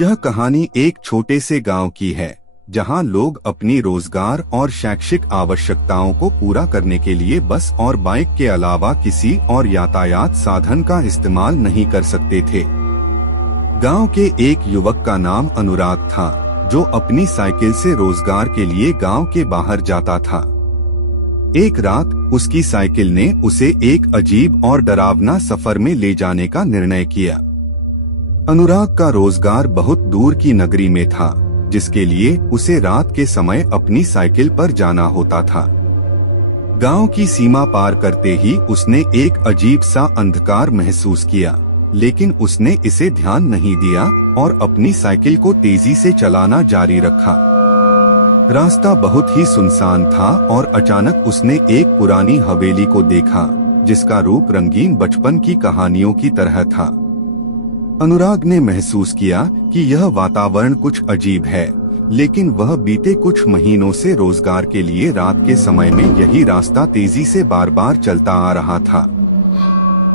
यह कहानी एक छोटे से गांव की है जहां लोग अपनी रोजगार और शैक्षिक आवश्यकताओं को पूरा करने के लिए बस और बाइक के अलावा किसी और यातायात साधन का इस्तेमाल नहीं कर सकते थे। गांव के एक युवक का नाम अनुराग था जो अपनी साइकिल से रोजगार के लिए गांव के बाहर जाता था। एक रात उसकी साइकिल ने उसे एक अजीब और डरावना सफर में ले जाने का निर्णय किया। अनुराग का रोजगार बहुत दूर की नगरी में था, जिसके लिए उसे रात के समय अपनी साइकिल पर जाना होता था। गांव की सीमा पार करते ही उसने एक अजीब सा अंधकार महसूस किया, लेकिन उसने इसे ध्यान नहीं दिया और अपनी साइकिल को तेजी से चलाना जारी रखा। रास्ता बहुत ही सुनसान था और अचानक उसने एक पुरानी हवेली को देखा, जिसका रूप रंगीन बचपन की कहानियों की तरह था। अनुराग ने महसूस किया कि यह वातावरण कुछ अजीब है, लेकिन वह बीते कुछ महीनों से रोजगार के लिए रात के समय में यही रास्ता तेजी से बार बार चलता आ रहा था।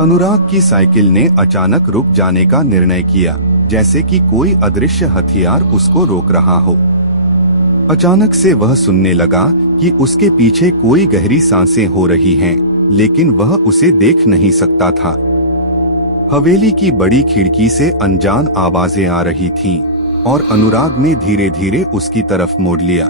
अनुराग की साइकिल ने अचानक रुक जाने का निर्णय किया, जैसे कि कोई अदृश्य हथियार उसको रोक रहा हो। अचानक से वह सुनने लगा कि उसके पीछे कोई गहरी सांसें हो रही हैं, लेकिन वह उसे देख नहीं सकता था। हवेली की बड़ी खिड़की से अनजान आवाजें आ रही थीं और अनुराग ने धीरे धीरे उसकी तरफ मोड़ लिया।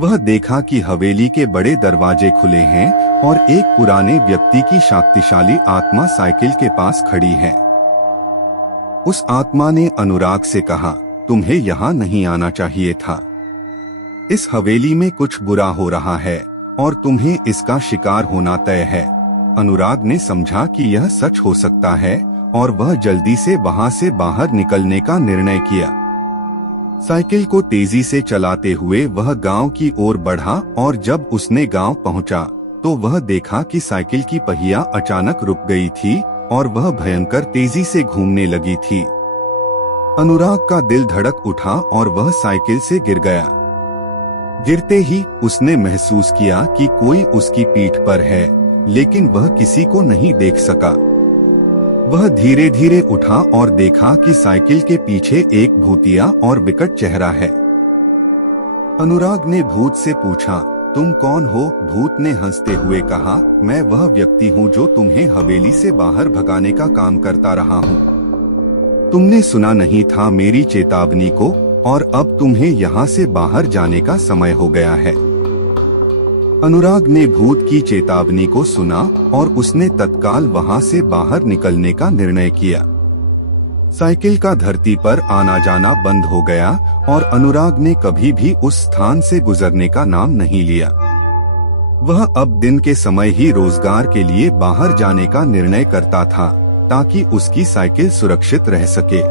वह देखा कि हवेली के बड़े दरवाजे खुले हैं और एक पुराने व्यक्ति की शक्तिशाली आत्मा साइकिल के पास खड़ी है। उस आत्मा ने अनुराग से कहा, तुम्हें यहाँ नहीं आना चाहिए था। इस हवेली में कुछ बुरा हो रहा है और तुम्हें इसका शिकार होना तय है। अनुराग ने समझा कि यह सच हो सकता है और वह जल्दी से वहां से बाहर निकलने का निर्णय किया। साइकिल को तेजी से चलाते हुए वह गांव की ओर बढ़ा और जब उसने गांव पहुंचा तो वह देखा कि साइकिल की पहिया अचानक रुक गई थी और वह भयंकर तेजी से घूमने लगी थी। अनुराग का दिल धड़क उठा और वह साइकिल से गिर गया। गिरते ही उसने महसूस किया कि कोई उसकी पीठ पर है, लेकिन वह किसी को नहीं देख सका। वह धीरे धीरे उठा और देखा कि साइकिल के पीछे एक भूतिया और विकट चेहरा है। अनुराग ने भूत से पूछा, तुम कौन हो? भूत ने हंसते हुए कहा, मैं वह व्यक्ति हूँ जो तुम्हें हवेली से बाहर भगाने का काम करता रहा हूँ। तुमने सुना नहीं था मेरी चेतावनी को और अब तुम्हें यहाँ से बाहर जाने का समय हो गया है। अनुराग ने भूत की चेतावनी को सुना और उसने तत्काल वहां से बाहर निकलने का निर्णय किया। साइकिल का धरती पर आना जाना बंद हो गया और अनुराग ने कभी भी उस स्थान से गुजरने का नाम नहीं लिया। वह अब दिन के समय ही रोजगार के लिए बाहर जाने का निर्णय करता था, ताकि उसकी साइकिल सुरक्षित रह सके।